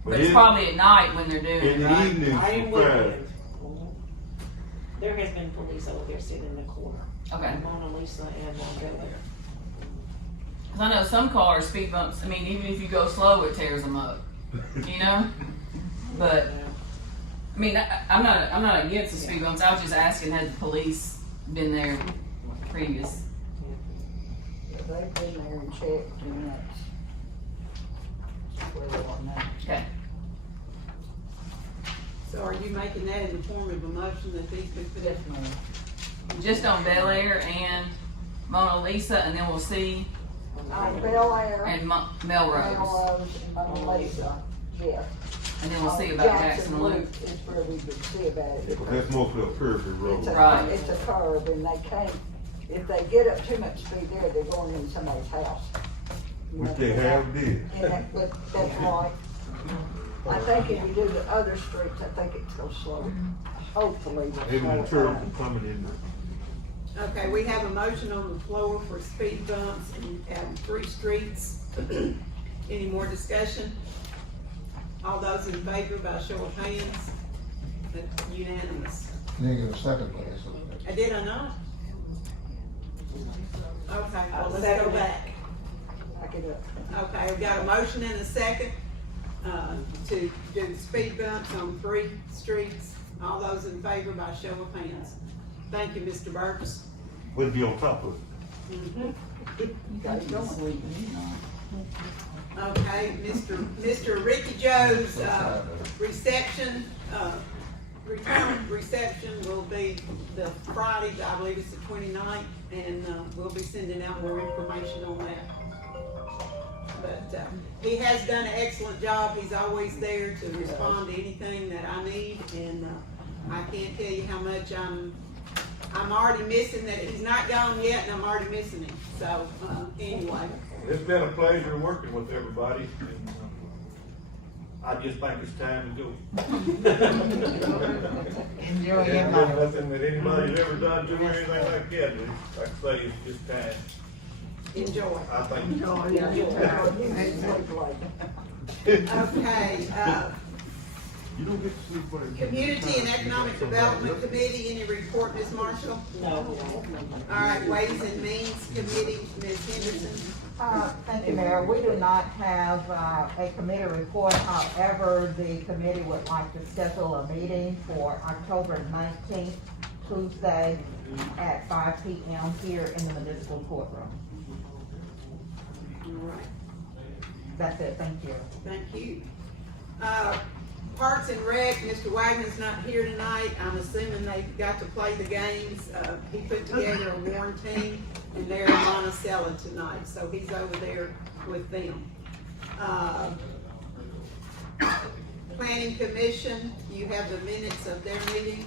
But it's probably at night when they're doing in it, the right? evenings, I am surprise. with you. There has been police over there sitting in the corner. Okay. Mona Lisa and on Bel Air. Cause I know some cars, speed bumps, I mean, even if you go slow, it tears them up, you know? But, I mean, I'm not against the speed bumps. I was just asking, had the police been there previous? They've been there and checked, and that's where they are now. Okay. So are you making that in the form of a motion that these be put in? Just on Bel Air and Mona Lisa, and then we'll see. Bel Air. And Melrose. Melrose and Mona Lisa, yeah. And then we'll see about Jackson Loop. Loop is where we would see about it. That's mostly a curvy road. It's a curve, and they can't, if they get up too much speed there, they're going in somebody's house. Which they have did. But that's right. I think if you do the other streets, I think it's so slow. Hopefully. Even the church coming in there. Okay, we have a motion on the floor for speed bumps and 3 streets. Any more discussion? All those in favor by show of hands? That's unanimous. Negative second place. Did I not? Okay, well, let's go back. Back it up. Okay, we've got a motion and a second, to do speed bumps on 3 streets. All those in favor by show of hands. Thank you, Mr. Burks. We'll be on top of it. Okay, Mr. Ricky Joe's, reception, retirement reception will be the Friday, I believe it's the 29th, and, we'll be sending out more information on that. But, he has done an excellent job, he's always there to respond to anything that I need, and, I can't tell you how much I'm already missing that, he's not gone yet, and I'm already missing him, so, anyway. It's been a pleasure working with everybody, and I just think it's time to go. Enjoy your There's life. nothing that anybody's ever done to me or anything like that, like I say, it's just time. Enjoy. I think. Okay, You don't get to sleep for the. Community and Economic Development Committee, any report, Ms. Marshall? No. All right, Ways and Means Committee, Ms. Henderson? Thank you, Mayor. We do not have a committee report. However, the committee would like to schedule a meeting for October 19th, Tuesday at 5 p.m. here in the municipal courtroom. All right, That's it. Thank you. thank you. Parks and Rec, Mr. Wagner's not here tonight. I'm assuming they got to play the games. He put together a Warren team, and they're in Monticello tonight, so he's over there with them. Planning Commission, you have the minutes of their meeting.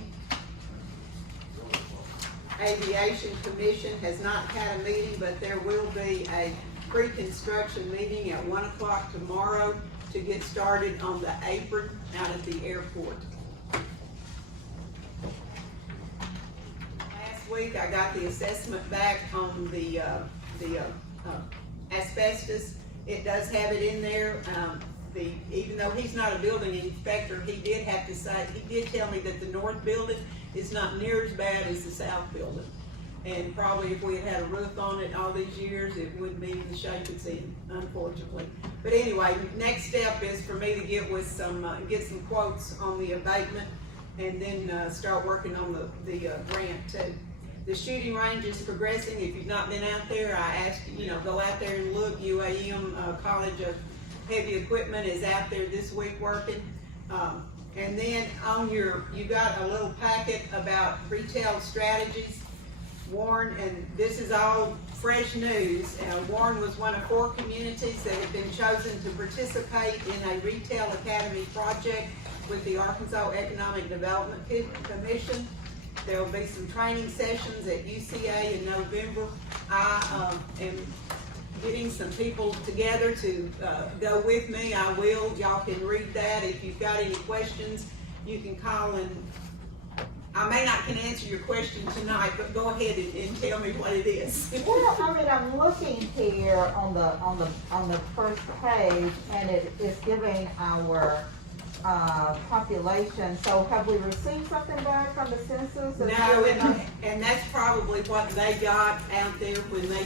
Aviation Commission has not had a meeting, but there will be a pre-construction meeting at 1 o'clock tomorrow to get started on the apron out at the airport. Last week, I got the assessment back on the asbestos. It does have it in there. Even though he's not a building inspector, he did tell me that the north building is not near as bad as the south building. And probably if we had had a roof on it all these years, it wouldn't be in the shape it's in, unfortunately. But anyway, next step is for me to get some quotes on the abatement, and then start working on the grant too. The shooting range is progressing. If you've not been out there, I ask you, go out there and look. UAM College of Heavy Equipment is out there this week working. And then you got a little packet about retail strategies. Warren, and this is all fresh news, Warren was one of 4 communities that have been chosen to participate in a retail academy project with the Arkansas Economic Development Commission. There will be some training sessions at UCA in November. I am getting some people together to go with me. I will. Y'all can read that. If you've got any questions, you can call and I may not can answer your question tonight, but go ahead and tell me what it is. Well, I'm looking here on the first page, and it is giving our population. So have we received something back from the census? No, and that's probably what they got out there when they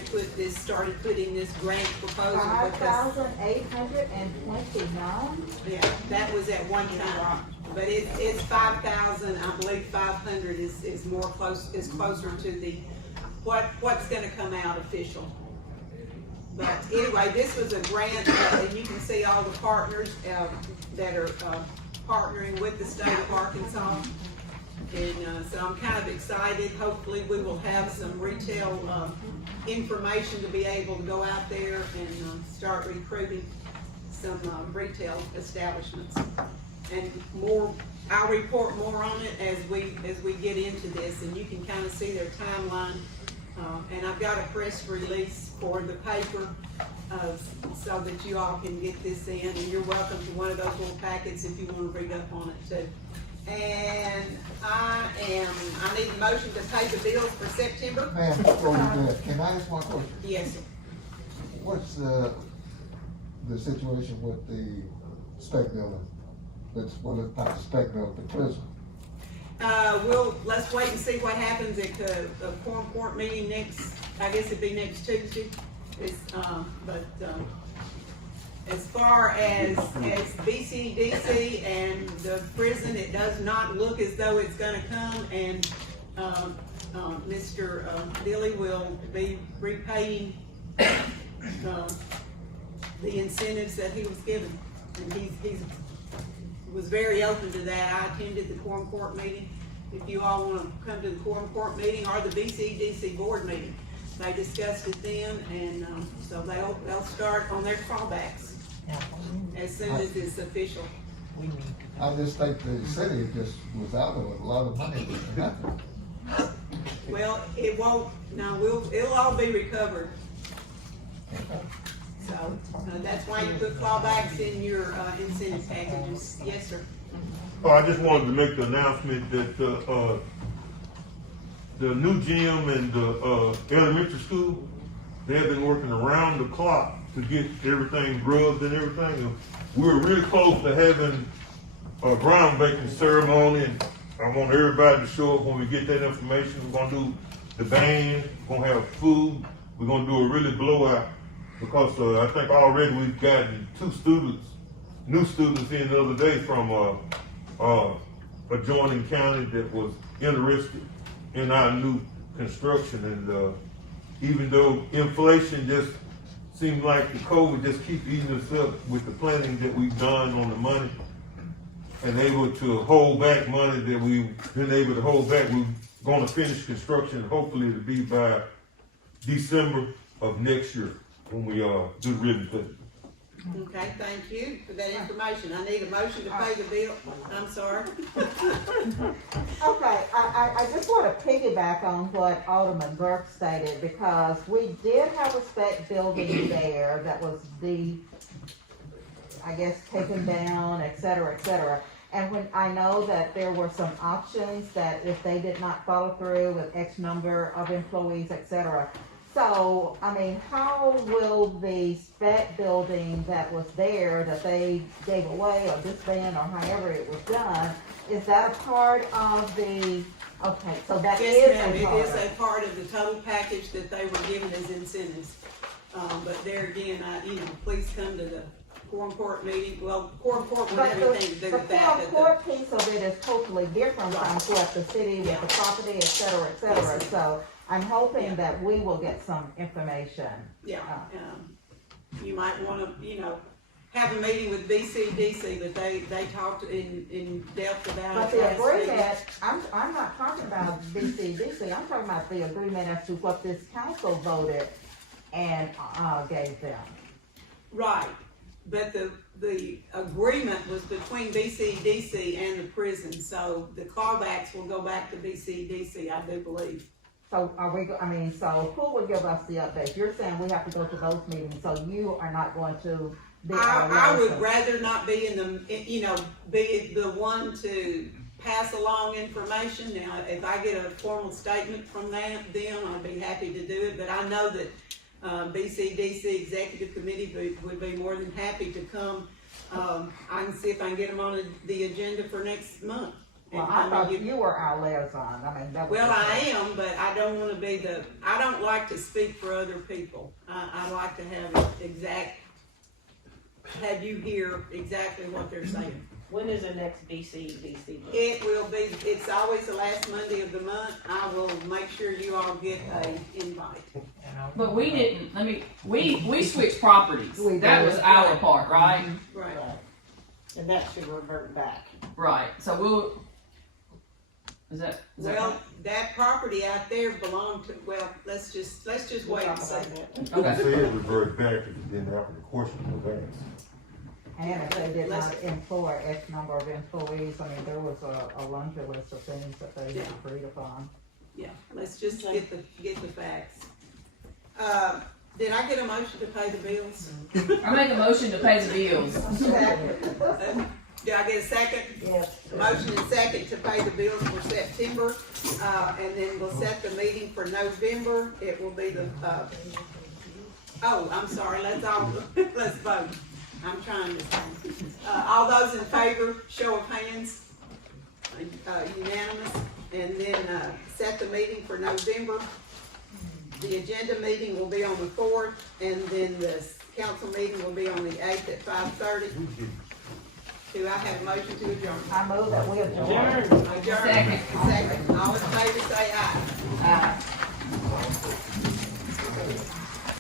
started putting this grant proposal. 5,829. Yeah, that was at one time. But it's 5,000, I believe 500 is closer to the, what's gonna come out official. But anyway, this was a grant, and you can see all the partners, that are, partnering with the state of Arkansas. And, so I'm kind of excited. Hopefully we will have some retail, information to be able to go out there and, start recruiting some, retail establishments. And I'll report more on it as we get into this, and you can kind of see their timeline. And I've got a press release for the paper, so that you all can get this in, and you're welcome to one of those little packets if you want to read up on it too. And I need a motion to pay the bills for September. Ma'am, before you do that, can I ask one question? Yes, sir. What's the situation with the spec building? It's not the spec building, the prison. Let's wait and see what happens at the quorum court meeting I guess it'd be next Tuesday. As far as BCDC and the prison, it does not look as though it's gonna come, and, Mr. Dilly will be repaying, the incentives that he was given. And he's was very open to that. I attended the quorum court meeting. If you all wanna come to the quorum court meeting or the BCDC board meeting, they discussed it then, and, so they'll start on their callbacks as soon as it's official. I just think the city just was out with a lot of money for nothing. Well, it won't, no, it'll all be recovered. So, that's why you put clawbacks in your, incentive packages. Yes, sir. Oh, I just wanted to make the announcement that, the new gym and the, elementary school, they have been working around the clock to get everything grubbed and everything. And we're really close to having a groundbreaking ceremony, and I want everybody to show up when we get that information. We're gonna do the band, we're gonna have food, we're gonna do a really blowout, because I think already we've gotten 2 students, new students in the other day from adjoining county that was interested in our new construction. And even though inflation just seems like the COVID just keep eating us up with the planning that we've done on the money, and able to hold back money that we've been able to hold back, we're gonna finish construction, hopefully to be by December of next year when we do the ribbon cutting. Okay, thank you for that information. I need a motion to pay the bill. I'm sorry. Okay, I just wanna piggyback on what Alderman Burke stated, because we did have a spec building there that was I guess, taken down, et cetera, et cetera. And when I know that there were some options that if they did not follow through with X number of employees, et cetera. So, I mean, how will the spec building that was there that they gave away or disbanded or however it was done, is that a part of the, okay, so that is Yes, ma'am, a it part is a part of the total package that they were given as incentives. But there again, please come to the quorum court meeting. Well, quorum court would have everything to do with that. The quorum court piece of it is totally different from what the city with the property, et cetera, et cetera. Yes. So I'm hoping that we will get some information. Yeah, you might wanna, have a meeting with BCDC, but they talked in depth about But it. the last week. agreement, I'm not talking about BCDC, I'm talking about the agreement as to what this council voted and, gave them. Right, but the agreement was between BCDC and the prison, so the clawbacks will go back to BCDC, I do believe. So so who will give us the update? You're saying we have to go to those meetings, so you are not going to be. I would rather not be be the one to pass along information. Now, if I get a formal statement from them, I'd be happy to do it, but I know that BCDC Executive Committee would be more than happy to come. I can see if I can get them on the agenda for next month. Well, I thought you were our liaison, that was. Well, I am, but I don't wanna be I don't like to speak for other people. I like to have you hear exactly what they're saying. When is the next BCDC? It's always the last Monday of the month. I will make sure you all get a invite. But we didn't, we switched properties. We That did. was our part, right? Right. And that should revert back. Right, so is that Well, that property out there belonged to, let's just wait and see. okay. Say it revert back if it didn't happen, the question was asked. And if they did not employ X number of employees, there was a laundry list of things that they had agreed upon. Yeah, let's just get the facts. Did I get a motion to pay the bills? I make a motion to pay the bills. Did I get a second? Yes. Motion and second to pay the bills for September, and then we'll set the meeting for November. It will be I'm sorry, let's vote. I'm trying to think. All those in favor, show of hands, unanimous, and then, set the meeting for November. The agenda meeting will be on the 4th, and then the council meeting will be on the 8th at 5:30. Do I have a motion to adjourn? I move that we adjourn. Adjourn. Second. Second. All in favor, say aye. Aye.